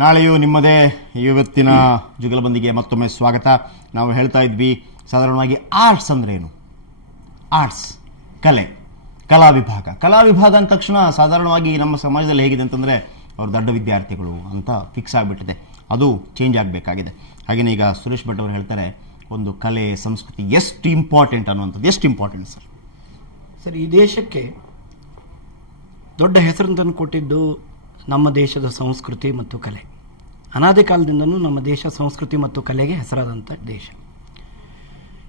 ನಾಳೆಯೂ ನಿಮ್ಮದೇ ಇವತ್ತಿನ ಜುಗಲಬಂದಿಗೆ ಮತ್ತೊಮ್ಮೆ ಸ್ವಾಗತ. ನಾವು ಹೇಳ್ತಾ ಇದ್ವಿ ಸಾಧಾರಣವಾಗಿ ಆರ್ಟ್ಸ್ ಅಂದ್ರೆ ಏನು, ಆರ್ಟ್ಸ್ ಕಲಾ ವಿಭಾಗ ಅಂದ ತಕ್ಷಣ ಸಾಧಾರಣವಾಗಿ ನಮ್ಮ ಸಮಾಜದಲ್ಲಿ ಹೇಗಿದೆ ಅಂತಂದರೆ ಅವ್ರು ದೊಡ್ಡ ವಿದ್ಯಾರ್ಥಿಗಳು ಅಂತ ಫಿಕ್ಸ್ ಆಗಿಬಿಟ್ಟಿದೆ. ಅದು ಚೇಂಜ್ ಆಗಬೇಕಾಗಿದೆ. ಹಾಗೆಯೇ ಈಗ ಸುರೇಶ್ ಭಟ್ ಅವರು ಹೇಳ್ತಾರೆ ಒಂದು ಕಲೆ ಸಂಸ್ಕೃತಿ ಎಷ್ಟು ಇಂಪಾರ್ಟೆಂಟ್ ಅನ್ನುವಂಥದ್ದು. ಎಷ್ಟು ಇಂಪಾರ್ಟೆಂಟ್ ಸರ್? ಈ ದೇಶಕ್ಕೆ ದೊಡ್ಡ ಹೆಸರನ್ನು ತಂದು ಕೊಟ್ಟಿದ್ದು ನಮ್ಮ ದೇಶದ ಸಂಸ್ಕೃತಿ ಮತ್ತು ಕಲೆ. ಅನಾದಿ ಕಾಲದಿಂದನೂ ನಮ್ಮ ದೇಶ ಸಂಸ್ಕೃತಿ ಮತ್ತು ಕಲೆಗೆ ಹೆಸರಾದಂಥ ದೇಶ.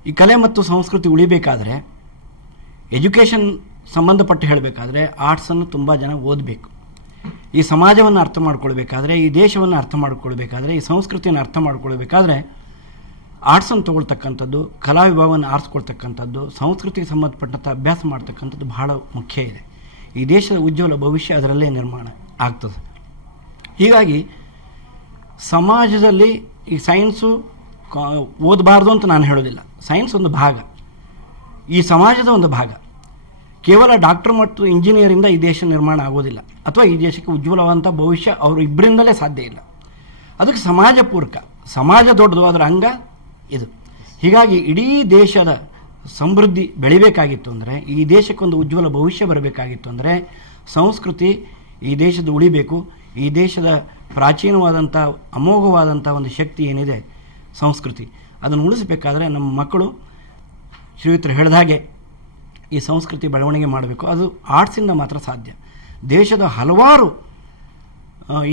ಈ ಕಲೆ ಮತ್ತು ಸಂಸ್ಕೃತಿ ಉಳಿಬೇಕಾದ್ರೆ, ಎಜುಕೇಷನ್ ಸಂಬಂಧಪಟ್ಟು ಹೇಳಬೇಕಾದ್ರೆ ಆರ್ಟ್ಸನ್ನು ತುಂಬ ಜನ ಓದಬೇಕು. ಈ ಸಮಾಜವನ್ನು ಅರ್ಥ ಮಾಡ್ಕೊಳ್ಬೇಕಾದ್ರೆ, ಈ ದೇಶವನ್ನು ಅರ್ಥ ಮಾಡ್ಕೊಳ್ಬೇಕಾದ್ರೆ, ಈ ಸಂಸ್ಕೃತಿಯನ್ನು ಅರ್ಥ ಮಾಡ್ಕೊಳ್ಬೇಕಾದ್ರೆ ಆರ್ಟ್ಸನ್ನು ತೊಗೊಳ್ತಕ್ಕಂಥದ್ದು, ಕಲಾ ವಿಭಾಗವನ್ನು ಆರಿಸ್ಕೊಳ್ತಕ್ಕಂಥದ್ದು, ಸಂಸ್ಕೃತಿಗೆ ಸಂಬಂಧಪಟ್ಟಂಥ ಅಭ್ಯಾಸ ಮಾಡ್ತಕ್ಕಂಥದ್ದು ಬಹಳ ಮುಖ್ಯ ಇದೆ. ಈ ದೇಶದ ಉಜ್ವಲ ಭವಿಷ್ಯ ಅದರಲ್ಲೇ ನಿರ್ಮಾಣ ಆಗ್ತದೆ. ಹೀಗಾಗಿ ಸಮಾಜದಲ್ಲಿ ಈ ಸೈನ್ಸು ಓದಬಾರ್ದು ಅಂತ ನಾನು ಹೇಳೋದಿಲ್ಲ. ಸೈನ್ಸ್ ಒಂದು ಭಾಗ, ಈ ಸಮಾಜದ ಒಂದು ಭಾಗ. ಕೇವಲ ಡಾಕ್ಟರ್ ಮತ್ತು ಇಂಜಿನಿಯರಿಂದ ಈ ದೇಶ ನಿರ್ಮಾಣ ಆಗೋದಿಲ್ಲ, ಅಥವಾ ಈ ದೇಶಕ್ಕೆ ಉಜ್ವಲವಾದಂಥ ಭವಿಷ್ಯ ಅವರು ಇಬ್ಬರಿಂದಲೇ ಸಾಧ್ಯ ಇಲ್ಲ. ಅದಕ್ಕೆ ಸಮಾಜ ಪೂರಕ, ಸಮಾಜ ದೊಡ್ಡದು, ಅದರ ಅಂಗ ಇದು. ಹೀಗಾಗಿ ಇಡೀ ದೇಶದ ಸಮೃದ್ಧಿ ಬೆಳಿಬೇಕಾಗಿತ್ತು ಅಂದರೆ, ಈ ದೇಶಕ್ಕೊಂದು ಉಜ್ವಲ ಭವಿಷ್ಯ ಬರಬೇಕಾಗಿತ್ತು ಅಂದರೆ ಸಂಸ್ಕೃತಿ ಈ ದೇಶದ ಉಳಿಬೇಕು. ಈ ದೇಶದ ಪ್ರಾಚೀನವಾದಂಥ ಅಮೋಘವಾದಂಥ ಒಂದು ಶಕ್ತಿ ಏನಿದೆ ಸಂಸ್ಕೃತಿ, ಅದನ್ನು ಉಳಿಸಬೇಕಾದ್ರೆ ನಮ್ಮ ಮಕ್ಕಳು ಶ್ರೀಯುತರು ಹೇಳಿದ ಹಾಗೆ ಈ ಸಂಸ್ಕೃತಿ ಬೆಳವಣಿಗೆ ಮಾಡಬೇಕು. ಅದು ಆರ್ಟ್ಸಿಂದ ಮಾತ್ರ ಸಾಧ್ಯ. ದೇಶದ ಹಲವಾರು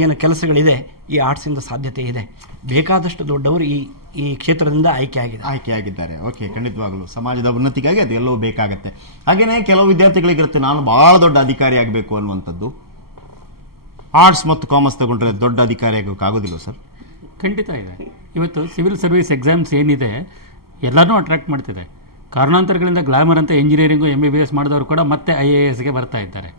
ಏನು ಕೆಲಸಗಳಿದೆ ಈ ಆರ್ಟ್ಸಿಂದ ಸಾಧ್ಯತೆ ಇದೆ. ಬೇಕಾದಷ್ಟು ದೊಡ್ಡವರು ಈ ಕ್ಷೇತ್ರದಿಂದ ಆಯ್ಕೆಯಾಗಿದ್ದಾರೆ. ಓಕೆ, ಖಂಡಿತವಾಗಲೂ ಸಮಾಜದ ಉನ್ನತಿಗಾಗಿ ಅದು ಎಲ್ಲವೂ ಬೇಕಾಗತ್ತೆ. ಹಾಗೆಯೇ ಕೆಲವು ವಿದ್ಯಾರ್ಥಿಗಳಿಗಿರುತ್ತೆ ನಾನು ಬಹಳ ದೊಡ್ಡ ಅಧಿಕಾರಿ ಆಗಬೇಕು ಅನ್ನುವಂಥದ್ದು. ಆರ್ಟ್ಸ್ ಮತ್ತು ಕಾಮರ್ಸ್ ತಗೊಂಡ್ರೆ ದೊಡ್ಡ ಅಧಿಕಾರಿ ಆಗೋಕ್ಕಾಗೋದಿಲ್ಲ ಸರ್? ಖಂಡಿತ ಇದೆ. ಇವತ್ತು ಸಿವಿಲ್ ಸರ್ವಿಸ್ ಎಕ್ಸಾಮ್ಸ್ ಏನಿದೆ ಎಲ್ಲನೂ ಅಟ್ರಾಕ್ಟ್ ಮಾಡ್ತಿದೆ. ಕಾರಣಾಂತರಗಳಿಂದ ಗ್ಲಾಮರ್ ಅಂತ ಇಂಜಿನಿಯರಿಂಗು MBBS ಮಾಡಿದವರು ಕೂಡ ಮತ್ತೆ IASಗೆ ಬರ್ತಾ ಇದ್ದಾರೆ.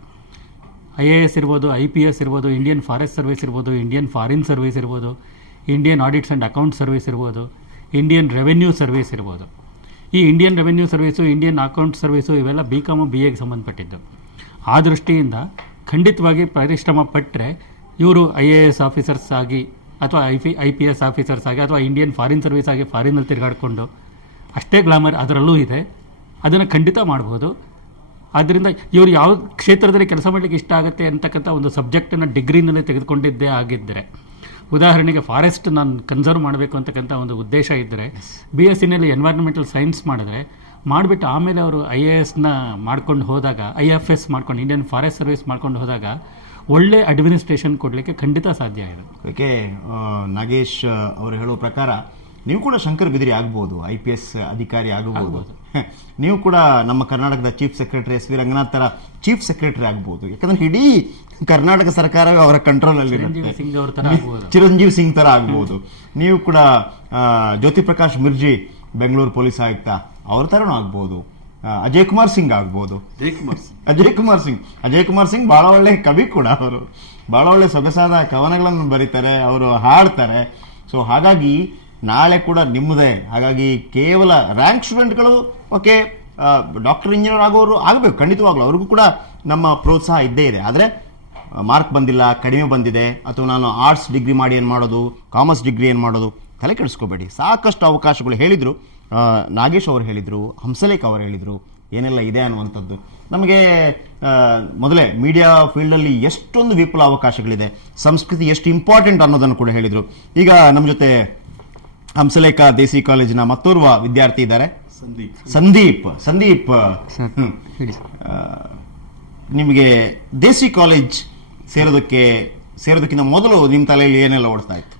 IAS ಇರ್ಬೋದು, IPS ಇರ್ಬೋದು, ಇಂಡಿಯನ್ ಫಾರೆಸ್ಟ್ ಸರ್ವಿಸ್ ಇರ್ಬೋದು, ಇಂಡಿಯನ್ ಫಾರಿನ್ ಸರ್ವಿಸ್ ಇರ್ಬೋದು, Indian audits and account service ಇರ್ಬೋದು, ಇಂಡಿಯನ್ ರೆವೆನ್ಯೂ ಸರ್ವಿಸ್ ಇರ್ಬೋದು. ಈ Indian revenue service, Indian account service ಇವೆಲ್ಲ BCom BAಗೆ ಸಂಬಂಧಪಟ್ಟಿದ್ದು. ಆ ದೃಷ್ಟಿಯಿಂದ ಖಂಡಿತವಾಗಿ ಪರಿಶ್ರಮ ಪಟ್ಟರೆ ಇವರು IAS ಆಫೀಸರ್ಸ್ ಆಗಿ ಅಥವಾ IPS ಆಫೀಸರ್ಸ್ ಆಗಿ ಅಥವಾ ಇಂಡಿಯನ್ ಫಾರಿನ್ ಸರ್ವಿಸ್ ಆಗಿ ಫಾರಿನಲ್ಲಿ ತಿರುಗಾಡಿಕೊಂಡು ಅಷ್ಟೇ ಗ್ಲಾಮರ್ ಅದರಲ್ಲೂ ಇದೆ, ಅದನ್ನು ಖಂಡಿತ ಮಾಡ್ಬೋದು. ಆದ್ದರಿಂದ ಇವರು ಯಾವ ಕ್ಷೇತ್ರದಲ್ಲಿ ಕೆಲಸ ಮಾಡಲಿಕ್ಕೆ ಇಷ್ಟ ಆಗುತ್ತೆ ಅಂತಕ್ಕಂಥ ಒಂದು ಸಬ್ಜೆಕ್ಟನ್ನು ಡಿಗ್ರಿನಲ್ಲಿ ತೆಗೆದುಕೊಂಡಿದ್ದೇ ಆಗಿದ್ದರೆ, ಉದಾಹರಣೆಗೆ ಫಾರೆಸ್ಟ್ ನಾನು ಕನ್ಸರ್ವ್ ಮಾಡಬೇಕು ಅಂತಕ್ಕಂಥ ಒಂದು ಉದ್ದೇಶ ಇದ್ದರೆ BScನಲ್ಲಿ ಎನ್ವೈರ್ಮೆಂಟಲ್ ಸೈನ್ಸ್ ಮಾಡಿಬಿಟ್ಟು ಆಮೇಲೆ ಅವರು IASನ ಮಾಡ್ಕೊಂಡು ಹೋದಾಗ, IFS ಮಾಡ್ಕೊಂಡು ಇಂಡಿಯನ್ ಫಾರೆಸ್ಟ್ ಸರ್ವಿಸ್ ಮಾಡ್ಕೊಂಡು ಹೋದಾಗ ಒಳ್ಳೆ ಅಡ್ಮಿನಿಸ್ಟ್ರೇಷನ್ ಕೊಡಲಿಕ್ಕೆ ಖಂಡಿತ ಸಾಧ್ಯ ಇದೆ. ಓಕೆ, ನಾಗೇಶ್ ಅವರು ಹೇಳುವ ಪ್ರಕಾರ ನೀವು ಕೂಡ ಶಂಕರ್ ಬಿದಿರಿ ಆಗ್ಬೋದು, IPS ಅಧಿಕಾರಿ ಆಗಬಹುದು. ನೀವು ಕೂಡ ನಮ್ಮ ಕರ್ನಾಟಕದ ಚೀಫ್ ಸೆಕ್ರೆಟರಿ SV ರಂಗನಾಥ್ ತರ ಚೀಫ್ ಸೆಕ್ರೆಟರಿ ಆಗ್ಬೋದು. ಯಾಕಂದ್ರೆ ಇಡೀ ಕರ್ನಾಟಕ ಸರ್ಕಾರವೇ ಅವರ ಕಂಟ್ರೋಲ್ ಅಲ್ಲಿ ಚಿರಂಜೀವಿ ಸಿಂಗ್ ತರ ಆಗ್ಬೋದು. ನೀವು ಕೂಡ ಜ್ಯೋತಿ ಪ್ರಕಾಶ್ ಮಿರ್ಜಿ ಬೆಂಗಳೂರು ಪೊಲೀಸ್ ಆಯುಕ್ತ ಅವ್ರ ತರನೂ ಆಗ್ಬೋದು. ಅಜಯ್ ಕುಮಾರ್ ಸಿಂಗ್ ಆಗ್ಬೋದು. ಅಜಯ್ ಕುಮಾರ್ ಸಿಂಗ್ ಬಹಳ ಒಳ್ಳೆ ಕವಿ ಕೂಡ. ಅವರು ಬಹಳ ಒಳ್ಳೆ ಸೊಗಸಾದ ಕವನಗಳನ್ನು ಬರೀತಾರೆ, ಅವರು ಹಾಡ್ತಾರೆ. ಸೊ ಹಾಗಾಗಿ ನಾಳೆ ಕೂಡ ನಿಮ್ಮದೇ. ಹಾಗಾಗಿ ಕೇವಲ ರ್ಯಾಂಕ್ ಸ್ಟೂಡೆಂಟ್ಗಳು ಓಕೆ ಡಾಕ್ಟರ್ ಇಂಜಿನಿಯರ್ ಆಗೋರು ಆಗಬೇಕು, ಖಂಡಿತವಾಗ್ಲೂ ಅವ್ರಿಗೂ ಕೂಡ ನಮ್ಮ ಪ್ರೋತ್ಸಾಹ ಇದ್ದೇ ಇದೆ. ಆದರೆ ಮಾರ್ಕ್ ಬಂದಿಲ್ಲ, ಕಡಿಮೆ ಬಂದಿದೆ, ಅಥವಾ ನಾನು ಆರ್ಟ್ಸ್ ಡಿಗ್ರಿ ಮಾಡಿ ಏನು ಮಾಡೋದು, ಕಾಮರ್ಸ್ ಡಿಗ್ರಿ ಏನು ಮಾಡೋದು, ತಲೆ ಕೆಡಿಸ್ಕೋಬೇಡಿ. ಸಾಕಷ್ಟು ಅವಕಾಶಗಳು ಹೇಳಿದರು. ನಾಗೇಶ್ ಅವರು ಹೇಳಿದರು, ಹಂಸಲೇಖ ಅವರು ಹೇಳಿದರು ಏನೆಲ್ಲ ಇದೆ ಅನ್ನುವಂಥದ್ದು. ನಮಗೆ ಮೊದಲೇ ಮೀಡಿಯಾ ಫೀಲ್ಡಲ್ಲಿ ಎಷ್ಟೊಂದು ವಿಪುಲ ಅವಕಾಶಗಳಿದೆ, ಸಂಸ್ಕೃತಿ ಎಷ್ಟು ಇಂಪಾರ್ಟೆಂಟ್ ಅನ್ನೋದನ್ನು ಕೂಡ ಹೇಳಿದರು. ಈಗ ನಮ್ಮ ಜೊತೆ ಹಂಸಲೇಖ ದೇಸಿ ಕಾಲೇಜಿನ ಮತ್ತೋರ್ವ ವಿದ್ಯಾರ್ಥಿ ಇದ್ದಾರೆ, ಸಂದೀಪ್. ನಿಮಗೆ ದೇಸಿ ಕಾಲೇಜ್ ಸೇರೋದಕ್ಕಿಂತ ಮೊದಲು ನಿಮ್ಮ ತಲೆಯಲ್ಲಿ ಏನೆಲ್ಲ ಓಡ್ತಾ ಇತ್ತು?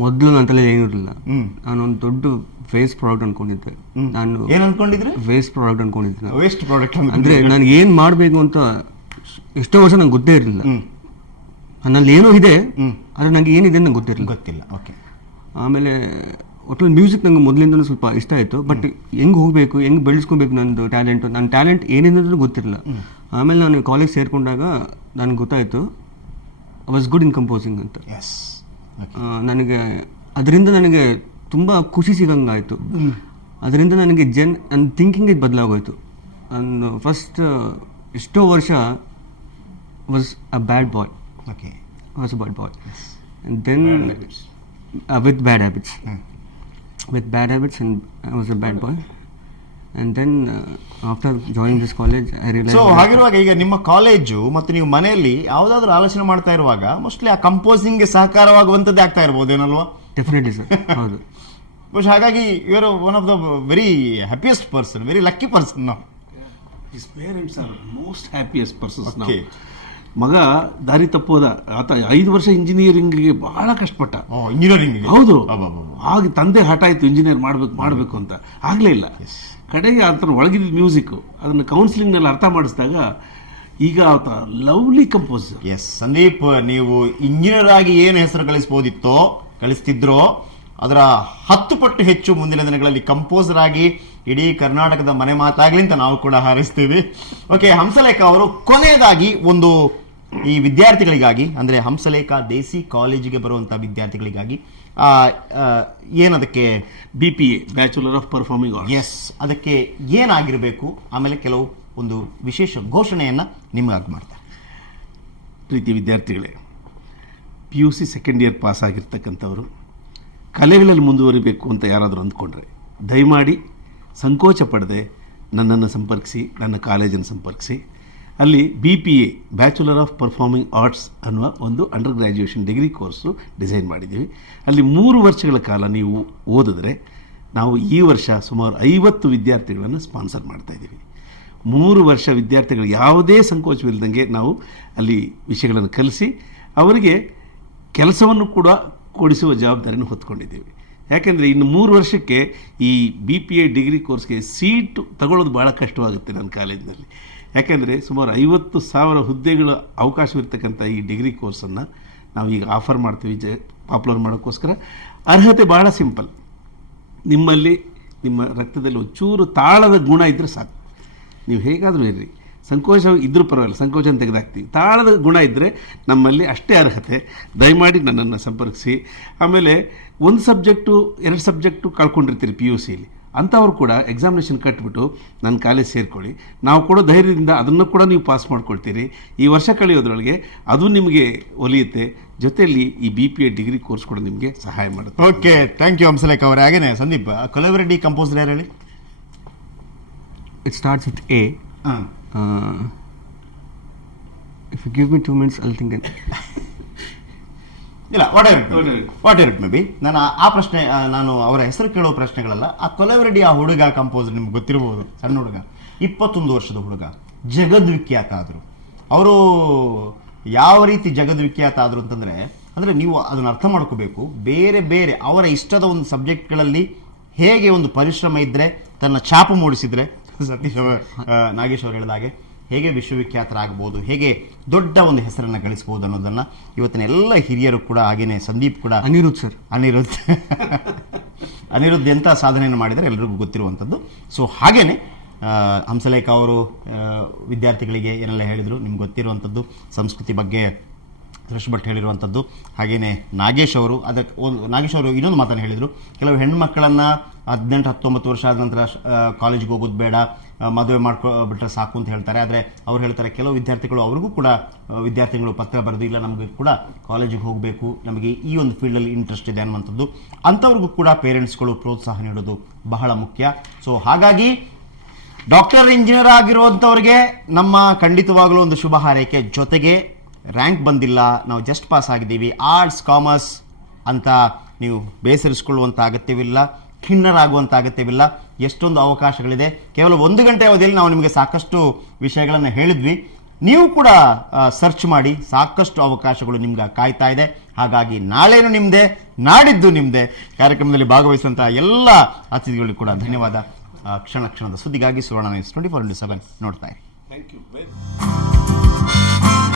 ಮೊದಲು ನನ್ನ ತಲೆಯಲ್ಲಿ ಏನೂ ಇರಲಿಲ್ಲ. ನಾನೊಂದು ದೊಡ್ಡ ವೇಸ್ಟ್ ಪ್ರಾಡಕ್ಟ್ ಅನ್ಕೊಂಡಿದ್ದೆ. ನಾನು ಏನು ಅನ್ಕೊಂಡಿದ್ರೆ? ವೇಸ್ಟ್ ಪ್ರಾಡಕ್ಟ್ ಅನ್ಕೊಂಡಿದ್ದೆ. ವೇಸ್ಟ್ ಪ್ರಾಡಕ್ಟ್ ಅಂದ್ರೆ ನಾನು ಏನ್ ಮಾಡ್ಬೇಕು ಅಂತ ಎಷ್ಟೋ ವರ್ಷ ನಂಗೆ ಗೊತ್ತೇ ಇರಲಿಲ್ಲ. ನನ್ನಲ್ಲಿ ಏನೋ ಇದೆ, ಆದ್ರೆ ನಂಗೆ ಏನಿದೆ ನಂಗೆ ಗೊತ್ತಿಲ್ಲ. ಓಕೆ. ಆಮೇಲೆ ಒಟ್ಟು ಮ್ಯೂಸಿಕ್ ನಂಗೆ ಮೊದಲಿಂದನೂ ಸ್ವಲ್ಪ ಇಷ್ಟ ಆಯಿತು. ಬಟ್ ಹೆಂಗೆ ಹೋಗಬೇಕು, ಹೆಂಗೆ ಬೆಳೆಸ್ಕೊಬೇಕು ನನ್ನ ಟ್ಯಾಲೆಂಟ್ ಏನೇನಂದ್ರೂ ಗೊತ್ತಿರಲಿಲ್ಲ. ಆಮೇಲೆ ನಾನು ಕಾಲೇಜ್ ಸೇರಿಕೊಂಡಾಗ ನನಗೆ ಗೊತ್ತಾಯಿತು I was good in composing ಅಂತ. ನನಗೆ ಅದರಿಂದ ನನಗೆ ತುಂಬ ಖುಷಿ ಸಿಗಂಗಾಯಿತು. ಅದರಿಂದ ನನಗೆ ನನ್ನ ಥಿಂಕಿಂಗ್ ಬದಲಾಗೋಯ್ತು. ನಾನು ಫಸ್ಟ್ ಎಷ್ಟೋ ವರ್ಷ was a bad boy. Okay. was a bad boy. And then with bad habits. With bad habits, and I was a bad boy. And then after joining this college, I realized. So ಹಾಗಿರುವಾಗ ಈಗ ನಿಮ್ಮ college ಮತ್ತು ನೀವು ಮನೆಯಲ್ಲಿ ಯಾವುದಾದ್ರೂ ಆಲೋಚನೆ ಮಾಡ್ತಾ ಇರುವಾಗ ಮೋಸ್ಟ್ಲಿ ಆ ಕಂಪೋಸಿಂಗ್ಗೆ ಸಹಕಾರವಾಗುವಂಥದ್ದೇ ಆಗ್ತಾ ಇರ್ಬೋದೇನಲ್ವಾ? ಡೆಫಿನೆಟ್ಲಿ ಸರ್, ಹೌದು. ಬಹುಶಃ ಹಾಗಾಗಿ you are one of the very happiest person, very lucky person ನಾವು. His parents are most happiest persons now. Okay. ಮಗ ದಾರಿ ತಪ್ಪೋದ, ಆತ 5 ವರ್ಷ ಇಂಜಿನಿಯರಿಂಗ್ಗೆ ಬಹಳ ಕಷ್ಟಪಟ್ಟ. ಇಂಜಿನಿಯರಿಂಗ್ ಹೌದು, ಆಗ ತಂದೆ ಹಠ ಆಯ್ತು ಇಂಜಿನಿಯರ್ ಮಾಡಬೇಕು ಅಂತ, ಆಗಲೇ ಇಲ್ಲ. ಕಡೆಗೆ ಆತನ ಒಳಗಿದ್ದ ಮ್ಯೂಸಿಕ್ ಅದನ್ನು ಕೌನ್ಸಿಲಿಂಗ್ನಲ್ಲಿ ಅರ್ಥ ಮಾಡಿಸಿದಾಗ ಈಗ ಆತ ಲವ್ಲಿ ಕಂಪೋಸರ್. ಎಸ್ ಸಂದೀಪ್, ನೀವು ಇಂಜಿನಿಯರ್ ಆಗಿ ಏನು ಹೆಸರು ಗಳಿಸ್ತಿದ್ರೋ ಅದರ 10 ಪಟ್ಟು ಹೆಚ್ಚು ಮುಂದಿನ ದಿನಗಳಲ್ಲಿ ಕಂಪೋಸರ್ ಆಗಿ ಇಡೀ ಕರ್ನಾಟಕದ ಮನೆ ಮಾತಾಗ್ಲಿ ಅಂತ ನಾವು ಕೂಡ ಹಾರೈಸ್ತೀವಿ. ಓಕೆ, ಹಂಸಲೇಖ ಅವರು ಕೊನೆಯದಾಗಿ ಒಂದು ಈ ವಿದ್ಯಾರ್ಥಿಗಳಿಗಾಗಿ, ಅಂದರೆ ಹಂಸಲೇಖ ದೇಸಿ ಕಾಲೇಜಿಗೆ ಬರುವಂಥ ವಿದ್ಯಾರ್ಥಿಗಳಿಗಾಗಿ ಏನದಕ್ಕೆ BPA bachelor of performing arts, yes, ಅದಕ್ಕೆ ಏನಾಗಿರಬೇಕು, ಆಮೇಲೆ ಕೆಲವು ಒಂದು ವಿಶೇಷ ಘೋಷಣೆಯನ್ನು ನಿಮಗಾಗಿ ಮಾಡ್ತಾರೆ. ಪ್ರೀತಿ ವಿದ್ಯಾರ್ಥಿಗಳೇ, PUC ಸೆಕೆಂಡ್ ಇಯರ್ ಪಾಸ್ ಆಗಿರ್ತಕ್ಕಂಥವರು ಕಲೆಗಳಲ್ಲಿ ಮುಂದುವರಿಬೇಕು ಅಂತ ಯಾರಾದರೂ ಅಂದ್ಕೊಂಡ್ರೆ ದಯಮಾಡಿ ಸಂಕೋಚ ಪಡದೆ ನನ್ನನ್ನು ಸಂಪರ್ಕಿಸಿ, ನನ್ನ ಕಾಲೇಜನ್ನು ಸಂಪರ್ಕಿಸಿ. ಅಲ್ಲಿ BPA bachelor of performing arts ಅನ್ನುವ ಒಂದು under graduation degree course design ಮಾಡಿದ್ದೀವಿ. ಅಲ್ಲಿ 3 ವರ್ಷಗಳ ಕಾಲ ನೀವು ಓದಿದ್ರೆ ನಾವು ಈ ವರ್ಷ ಸುಮಾರು 50 ವಿದ್ಯಾರ್ಥಿಗಳನ್ನು ಸ್ಪಾನ್ಸರ್ ಮಾಡ್ತಾಯಿದ್ದೀವಿ. 3 ವರ್ಷ ವಿದ್ಯಾರ್ಥಿಗಳು ಯಾವುದೇ ಸಂಕೋಚವಿಲ್ಲದಂಗೆ ನಾವು ಅಲ್ಲಿ ವಿಷಯಗಳನ್ನು ಕಲಿಸಿ ಅವರಿಗೆ ಕೆಲಸವನ್ನು ಕೂಡ ಕೊಡಿಸುವ ಜವಾಬ್ದಾರಿಯನ್ನು ಹೊತ್ಕೊಂಡಿದ್ದೀವಿ. ಯಾಕೆಂದರೆ ಇನ್ನು 3 ವರ್ಷಕ್ಕೆ ಈ BPA ಡಿಗ್ರಿ ಕೋರ್ಸ್ಗೆ ಸೀಟು ತಗೊಳ್ಳೋದು ಭಾಳ ಕಷ್ಟವಾಗುತ್ತೆ ನನ್ನ ಕಾಲೇಜಿನಲ್ಲಿ. ಯಾಕೆಂದರೆ ಸುಮಾರು 50,000 ಹುದ್ದೆಗಳ ಅವಕಾಶವಿರ್ತಕ್ಕಂಥ ಈ ಡಿಗ್ರಿ ಕೋರ್ಸನ್ನು ನಾವು ಈಗ ಆಫರ್ ಮಾಡ್ತೀವಿ ಪಾಪ್ಯುಲರ್ ಮಾಡೋಕ್ಕೋಸ್ಕರ. ಅರ್ಹತೆ ಭಾಳ ಸಿಂಪಲ್. ನಿಮ್ಮಲ್ಲಿ ನಿಮ್ಮ ರಕ್ತದಲ್ಲಿ ಒಂಚೂರು ತಾಳದ ಗುಣ ಇದ್ದರೆ ಸಾಕು, ನೀವು ಹೇಗಾದರೂ ಇರ್ರಿ. ಸಂಕೋಚ ಇದ್ರೂ ಪರವಾಗಿಲ್ಲ, ಸಂಕೋಚನ ತೆಗೆದಾಕ್ತೀವಿ. ತಾಳದ ಗುಣ ಇದ್ದರೆ ನಮ್ಮಲ್ಲಿ ಅಷ್ಟೇ ಅರ್ಹತೆ. ದಯಮಾಡಿ ನನ್ನನ್ನು ಸಂಪರ್ಕಿಸಿ. ಆಮೇಲೆ 1 ಸಬ್ಜೆಕ್ಟು 2 ಸಬ್ಜೆಕ್ಟು ಕಳ್ಕೊಂಡಿರ್ತೀರಿ PUCಯಲ್ಲಿ, ಅಂಥವ್ರು ಕೂಡ ಎಕ್ಸಾಮಿನೇಷನ್ ಕಟ್ಬಿಟ್ಟು ನನ್ನ ಕಾಲೇಜ್ ಸೇರ್ಕೊಳ್ಳಿ. ನಾವು ಕೂಡ ಧೈರ್ಯದಿಂದ ಅದನ್ನು ಕೂಡ ನೀವು ಪಾಸ್ ಮಾಡ್ಕೊಳ್ತೀರಿ. ಈ ವರ್ಷ ಕಳೆಯೋದ್ರೊಳಗೆ ಅದು ನಿಮಗೆ ಒಲಿಯುತ್ತೆ. ಜೊತೆಯಲ್ಲಿ ಈ BPA ಡಿಗ್ರಿ ಕೋರ್ಸ್ ಕೂಡ ನಿಮಗೆ ಸಹಾಯ ಮಾಡುತ್ತೆ. ಓಕೆ, ಥ್ಯಾಂಕ್ ಯು ಹಂಸಲೇಖ ಅವರೇ. ಹಾಗೇನೆ ಸಂದೀಪ್, ಕೊಲೆವರೆಡಿ ಕಂಪೋಸರ್ ಯಾರು ಹೇಳಿ? It starts with A. If you give me 2 minutes, I'll think it. ಇಲ್ಲ, what ever it may be. ನಾನು ಆ ಪ್ರಶ್ನೆ, ನಾನು ಅವರ ಹೆಸರು ಕೇಳೋ ಪ್ರಶ್ನೆಗಳಲ್ಲ. ಆ ಕೊಲೆವರೆಡಿ ಆ ಹುಡುಗ ಕಂಪೋಸರ್ ನಿಮ್ಗೆ ಗೊತ್ತಿರಬಹುದು, ಸಣ್ಣ ಹುಡುಗ, 21 ವರ್ಷದ ಹುಡುಗ, ಜಗದ್ವಿಖ್ಯಾತ ಆದರು. ಅವರು ಯಾವ ರೀತಿ ಜಗದ್ವಿಖ್ಯಾತ ಆದರು ಅಂದರೆ ನೀವು ಅದನ್ನು ಅರ್ಥ ಮಾಡ್ಕೋಬೇಕು. ಬೇರೆ ಬೇರೆ ಅವರ ಇಷ್ಟದ ಒಂದು ಸಬ್ಜೆಕ್ಟ್ಗಳಲ್ಲಿ ಹೇಗೆ ಒಂದು ಪರಿಶ್ರಮ ಇದ್ದರೆ ತನ್ನ ಛಾಪು ಮೂಡಿಸಿದರೆ, ಸತೀಶ್ ನಾಗೇಶ್ ಅವರು ಹೇಳಿದ ಹಾಗೆ ಹೇಗೆ ವಿಶ್ವವಿಖ್ಯಾತರಾಗಬಹುದು, ಹೇಗೆ ದೊಡ್ಡ ಒಂದು ಹೆಸರನ್ನು ಗಳಿಸಬಹುದು ಅನ್ನೋದನ್ನು ಇವತ್ತಿನ ಎಲ್ಲ ಹಿರಿಯರು ಕೂಡ, ಹಾಗೇನೆ ಸಂದೀಪ್ ಕೂಡ, ಅನಿರುದ್ಧ್ ಎಂಥ ಸಾಧನೆಯನ್ನು ಮಾಡಿದರೆ ಎಲ್ರಿಗೂ ಗೊತ್ತಿರುವಂಥದ್ದು. ಸೊ ಹಾಗೇನೆ ಹಂಸಲೇಖ ಅವರು ವಿದ್ಯಾರ್ಥಿಗಳಿಗೆ ಏನೆಲ್ಲ ಹೇಳಿದರು ನಿಮ್ಗೆ ಗೊತ್ತಿರುವಂಥದ್ದು, ಸಂಸ್ಕೃತಿ ಬಗ್ಗೆ ರಶ್ ಭಟ್ ಹೇಳಿರುವಂಥದ್ದು. ಹಾಗೆಯೇ ನಾಗೇಶ್ ಅವರು ಇನ್ನೊಂದು ಮಾತನ್ನು ಹೇಳಿದರು. ಕೆಲವು ಹೆಣ್ಮಕ್ಕಳನ್ನು 18-19 ವರ್ಷ ಆದ ನಂತರ ಕಾಲೇಜಿಗೆ ಹೋಗೋದು ಬೇಡ, ಮದುವೆ ಮಾಡ್ಕೊಬಿಟ್ರೆ ಸಾಕು ಅಂತ ಹೇಳ್ತಾರೆ. ಆದರೆ ಅವ್ರು ಹೇಳ್ತಾರೆ ಕೆಲವು ವಿದ್ಯಾರ್ಥಿಗಳು, ಅವ್ರಿಗೂ ಕೂಡ ವಿದ್ಯಾರ್ಥಿಗಳು ಪತ್ರ ಬರೆದು ಇಲ್ಲ ನಮಗೆ ಕೂಡ ಕಾಲೇಜಿಗೆ ಹೋಗಬೇಕು, ನಮಗೆ ಈ ಒಂದು ಫೀಲ್ಡಲ್ಲಿ ಇಂಟ್ರೆಸ್ಟ್ ಇದೆ ಅನ್ನುವಂಥದ್ದು. ಅಂಥವ್ರಿಗೂ ಕೂಡ ಪೇರೆಂಟ್ಸ್ಗಳು ಪ್ರೋತ್ಸಾಹ ನೀಡೋದು ಬಹಳ ಮುಖ್ಯ. ಸೊ ಹಾಗಾಗಿ ಡಾಕ್ಟರ್ ಇಂಜಿನಿಯರ್ ಆಗಿರುವಂಥವ್ರಿಗೆ ನಮ್ಮ ಖಂಡಿತವಾಗಲೂ ಒಂದು ಶುಭ ಹಾರೈಕೆ. ಜೊತೆಗೆ ರ್ಯಾಂಕ್ ಬಂದಿಲ್ಲ, ನಾವು ಜಸ್ಟ್ ಪಾಸ್ ಆಗಿದ್ದೀವಿ, ಆರ್ಟ್ಸ್ ಕಾಮರ್ಸ್ ಅಂತ ನೀವು ಬೇಸರಿಸಿಕೊಳ್ಳುವಂಥ ಅಗತ್ಯವಿಲ್ಲ, ಖಿನ್ನರಾಗುವಂಥ ಅಗತ್ಯವಿಲ್ಲ. ಎಷ್ಟೊಂದು ಅವಕಾಶಗಳಿದೆ. ಕೇವಲ 1 ಗಂಟೆ ಅವಧಿಯಲ್ಲಿ ನಾವು ನಿಮಗೆ ಸಾಕಷ್ಟು ವಿಷಯಗಳನ್ನು ಹೇಳಿದ್ವಿ. ನೀವು ಕೂಡ ಸರ್ಚ್ ಮಾಡಿ, ಸಾಕಷ್ಟು ಅವಕಾಶಗಳು ನಿಮ್ಗೆ ಕಾಯ್ತಾ ಇದೆ. ಹಾಗಾಗಿ ನಾಳೆನೂ ನಿಮ್ಮದೇ, ನಾಡಿದ್ದು ನಿಮ್ಮದೇ. ಕಾರ್ಯಕ್ರಮದಲ್ಲಿ ಭಾಗವಹಿಸುವಂಥ ಎಲ್ಲ ಅತಿಥಿಗಳಿಗೂ ಕೂಡ ಧನ್ಯವಾದ. ಕ್ಷಣದ ಸುದ್ದಿಗಾಗಿ ಸುವರ್ಣ ನ್ಯೂಸ್ 24/7 ನೋಡ್ತಾ ಇರಿ. Thank you.